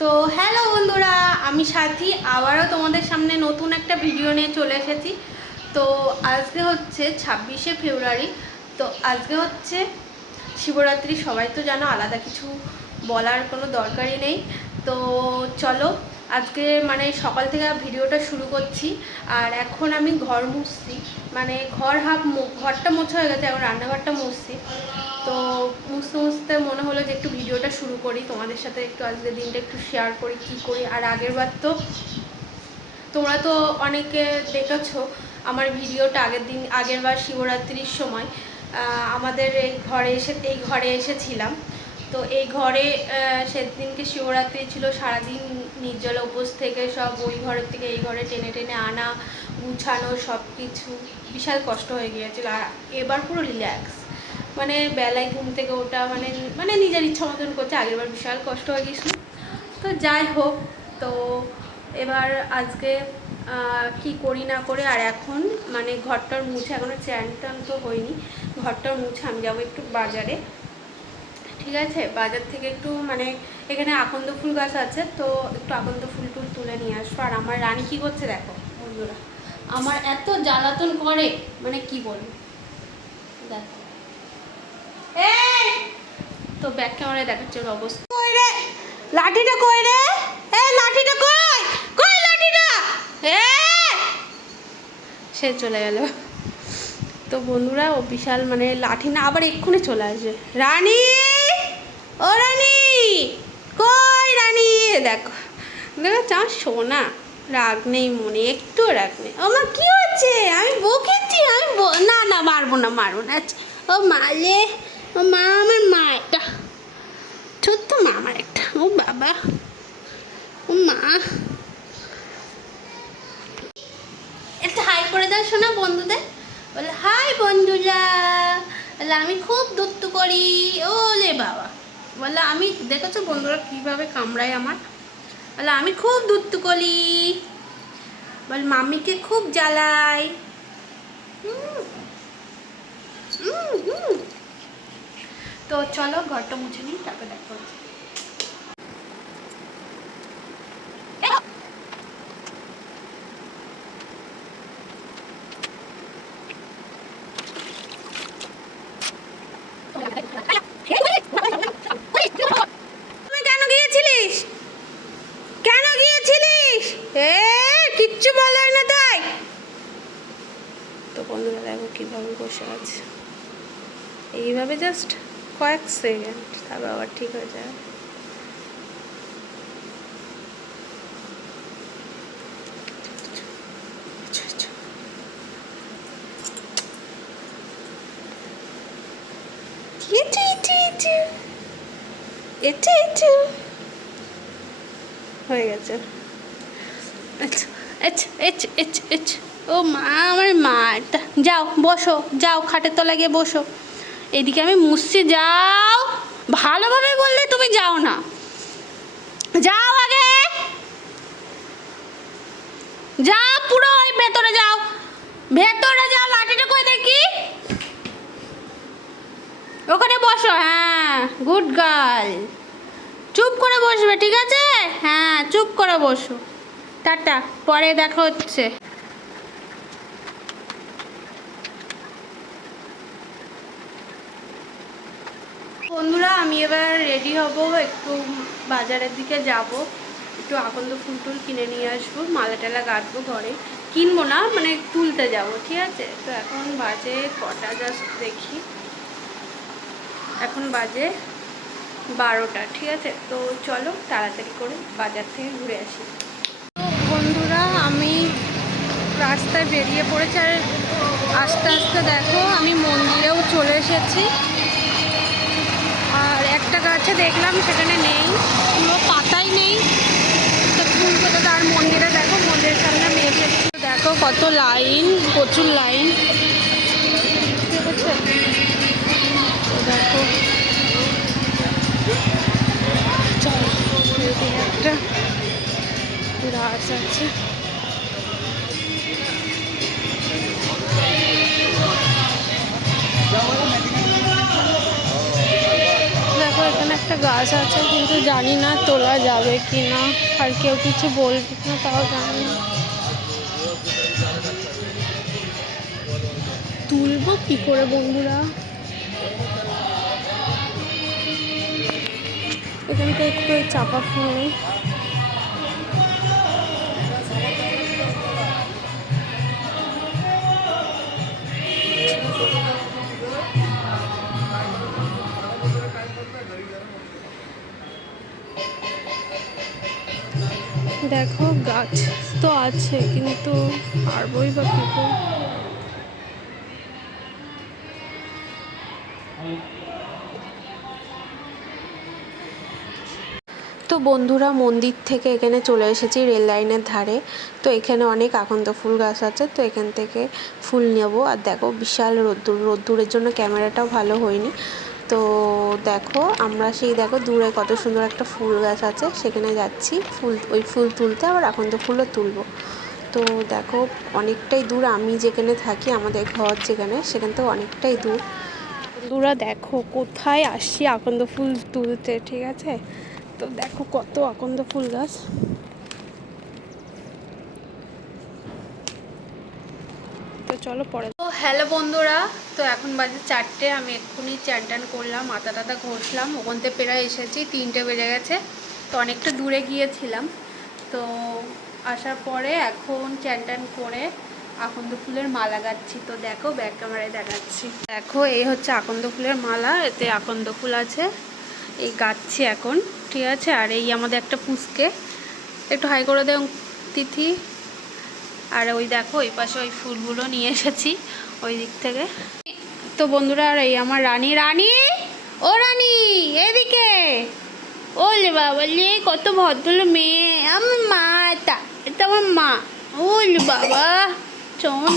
তো হ্যালো বন্ধুরা, আমি সাথী আবারও তোমাদের সামনে নতুন একটা ভিডিও নিয়ে চলে এসেছি। তো আজকে হচ্ছে 26শে ফেব্রুয়ারি। তো আজকে হচ্ছে শিবরাত্রি, সবাই তো জানো, আলাদা কিছু বলার কোনো দরকারই নেই। তো চলো আজকে মানে সকাল থেকে ভিডিওটা শুরু করছি। আর এখন আমি ঘর মুছছি, মানে ঘরটা মোছা হয়ে গেছে, এখন রান্নাঘরটা মুছছি। তো মুছতে মুছতে মনে হলো যে একটু ভিডিওটা শুরু করি, তোমাদের সাথে একটু আজকের দিনটা একটু শেয়ার করি কী করি। আর আগেরবার তো তোমরা তো অনেকে দেখেছো আমার ভিডিওটা, আগেরবার শিবরাত্রির সময় আমাদের এই ঘরে এসেছিলাম। তো এই ঘরে সেদিনকে শিবরাত্রি ছিল, সারাদিন নির্জলা উপোস থেকে সব ওই ঘরের থেকে এই ঘরে টেনে টেনে আনা, গুছানো, সব কিছু বিশাল কষ্ট হয়ে গিয়েছিলো। আর এবার পুরো রিল্যাক্স, মানে বেলায় ঘুম থেকে ওঠা মানে মানে নিজের ইচ্ছা মতন করছে। আগেরবার বিশাল কষ্ট হয়ে গিয়েছিল। তো যাই হোক, তো এবার আজকে কি করি না করে, আর এখন মানে ঘরটার মুছে, এখনও চ্যান টান তো হয়নি, ঘরটার মুছে আমি যাবো একটু বাজারে। ঠিক আছে, বাজার থেকে একটু মানে এখানে আকন্দ ফুল গাছ আছে, তো একটু আকন্দ ফুল টুল তুলে নিয়ে আসবো। আর আমার রানী কী করছে দেখো বন্ধুরা, আমার এত জ্বালাতন করে মানে কি বলবো, দেখো। তো ব্যাক ক্যামেরায় দেখাচ্ছে ওর অবস্থা। কই রে লাঠিটা, কই রে, লাঠিটা কই, কই লাঠিটা, সে চলে গেল। তো বন্ধুরা, ও বিশাল মানে লাঠি না, আবার এক্ষুনি চলে আসবে। রানী, ও রানী, কই রানী, দেখো দেখো চা সোনা, রাগ নেই মনে, একটু রাগ নেই। ও মা কি হচ্ছে, আমি বকেছি, না না মারবো না আচ্ছা। ও মালে, ও মা, আমার মা একটা ছোট্ট মা, আমার একটা, ও বাবা, ও মা, একটা হাই করে দাও শোনা বন্ধুদের, বলে হাই বন্ধুরা, বলে আমি খুব দুষ্টু করি, ওলে বাবা, বলে আমি দেখেছো বন্ধুরা কীভাবে কামড়ায় আমার, বলে আমি খুব দুষ্টু করি, বলে মাম্মিকে খুব জ্বালাই। তো চলো ঘরটা মুছে নিই, তারপর দেখো। কিচ্ছু বলার না তাই। তো বন্ধুরা দেখো কীভাবে বসে আছে, এইভাবে জাস্ট কয়েক সেকেন্ড, তারপর আবার ঠিক হয়ে যায়। হয়ে গেছে। ও মা, আমার মাটা, যাও বসো, যাও খাটের তলায় গিয়ে বসো, এদিকে আমি মুছছি, যাও। ভালোভাবে বললে তুমি যাও না, যাও আগে, যাও পুরো ওই ভেতরে যাও, লাঠিটা কই দেখি, ওখানে বসো। হ্যাঁ, গুড গার্ল, চুপ করে বসবে, ঠিক আছে? হ্যাঁ, চুপ করে বসো। টাটা, পরে দেখা হচ্ছে। বন্ধুরা, আমি এবার রেডি হব, একটু বাজারের দিকে যাব, একটু আকন্দ ফুল টুল কিনে নিয়ে আসবো, মালা টালা গাঁথবো ঘরে, কিনবো না মানে তুলতে যাব, ঠিক আছে? তো এখন বাজে কটা জাস্ট দেখি, এখন বাজে 12টা, ঠিক আছে? তো চলো তাড়াতাড়ি করে বাজার থেকে ঘুরে আসি। তো বন্ধুরা, আমি রাস্তায় বেরিয়ে পড়েছি, আর আস্তে আস্তে দেখো আমি মন্দিরেও চলে এসেছি। আর একটা গাছে দেখলাম সেখানে নেই, কোনো পাতাই নেই, তো ফুল কোথা, তার মন্দিরে দেখো, মন্দিরের সামনে আমি এসেছি, দেখো কত লাইন, প্রচুর লাইন, ঠিক আছে? দেখো একটা গাছ আছে, দেখো এখানে একটা গাছ আছে, কিন্তু জানি না তোলা যাবে কি না, আর কেউ কিছু বলবে না তাও জানি না। তুলবো কি করে বন্ধুরা? এখানটা একটু চাপা ফুল। দেখো গাছ তো আছে, কিন্তু পারবোই বা কি করে? তো বন্ধুরা মন্দির থেকে এখানে চলে এসেছি রেল লাইনের ধারে। তো এখানে অনেক আকন্দ ফুল গাছ আছে, তো এখান থেকে ফুল নেব। আর দেখো বিশাল রোদ্দুরের জন্য ক্যামেরাটাও ভালো হয়নি। তো দেখো আমরা সেই দেখো দূরে কত সুন্দর একটা ফুল গাছ আছে, সেখানে যাচ্ছি ওই ফুল তুলতে, আবার আকন্দ ফুলও তুলবো। তো দেখো অনেকটাই দূর, আমি যেখানে থাকি আমাদের ঘর যেখানে, সেখান থেকে অনেকটাই দূর। বন্ধুরা দেখো কোথায় আসছি আকন্দ ফুল তুলতে, ঠিক আছে? তো দেখো কত আকন্দ ফুল গাছ। তো চলো পরে। তো হ্যালো বন্ধুরা, তো এখন বাজে 4টে। আমি এক্ষুনি চান টান করলাম, মাথা টাথা ঘষলাম, ওখান থেকে প্রায় এসেছি 3টে বেজে গেছে। তো অনেকটা দূরে গিয়েছিলাম। তো আসার পরে এখন চান টান করে আকন্দ ফুলের মালা গাচ্ছি। তো দেখো ব্যাক ক্যামেরায় দেখাচ্ছি। দেখো এই হচ্ছে আকন্দ ফুলের মালা, এতে আকন্দ ফুল আছে, এই গাচ্ছি এখন, ঠিক আছে? আর এই আমাদের একটা পুচকে, একটু হাই করে দেয় তিথি। আর ওই দেখো ওই পাশে ওই ফুলগুলো নিয়ে এসেছি ওই দিক থেকে। তো বন্ধুরা আর এই আমার রানী, ও রানী এদিকে। ওলে বাবা লে, কত ভদ্র মেয়ে, আমার মা, এটা আমার মা। ওলে বাবা,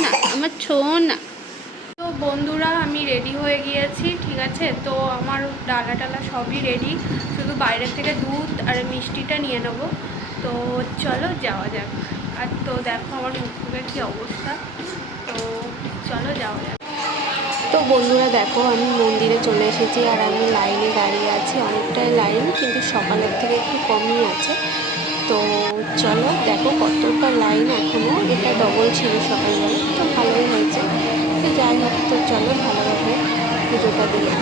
না আমার না। তো বন্ধুরা আমি রেডি হয়ে গিয়েছি, ঠিক আছে? তো আমার ডালা টালা সবই রেডি, শুধু বাইরের থেকে দুধ আর মিষ্টিটা নিয়ে নেবো। তো চলো যাওয়া যাক। আর তো দেখো আমার মুখের কী অবস্থা, তো চলো যাওয়া যাক। তো বন্ধুরা দেখো আমি মন্দিরে চলে এসেছি, আর আমি লাইনে দাঁড়িয়ে আছি, অনেকটাই লাইন, কিন্তু সকালের থেকে একটু কমই আছে। তো চলো দেখো কতটা লাইন এখনও, এটা ডবল ছিল সকালবেলা, তো ভালোই হয়েছে। তো যাই হোক, তো চলো ভালোভাবে পুজোটা দিয়ে।